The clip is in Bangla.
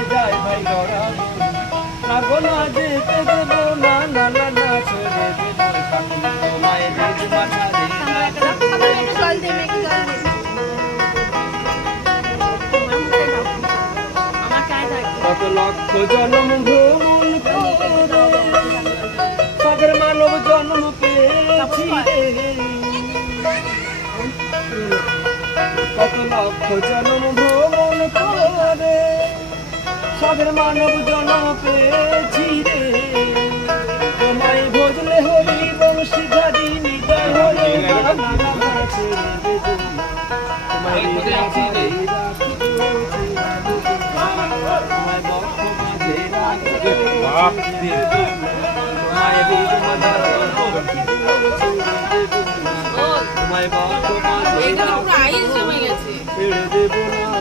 কোথায় যায় ভাই ধরা না গো না যেতে দেব না না না না ছেড়ে দেব কাটলি তোমায় বেদ মাঝারে জল দে মেঘে জল দে আমার কাছে থাকে কত লক্ষ জন্ম ভ্রমণ করে সাগর মানব জন্ম পেয়েছি রে। কত লক্ষ জন্ম ভ্রমণ করে সাগর মানব জন্ম পেয়েছি রে তোমায় ভজলে হরি বংশী ধারি নিদায় হয়ে তোমায় এইগুলো পুরো আইস জমে গেছে ছেড়ে দেব না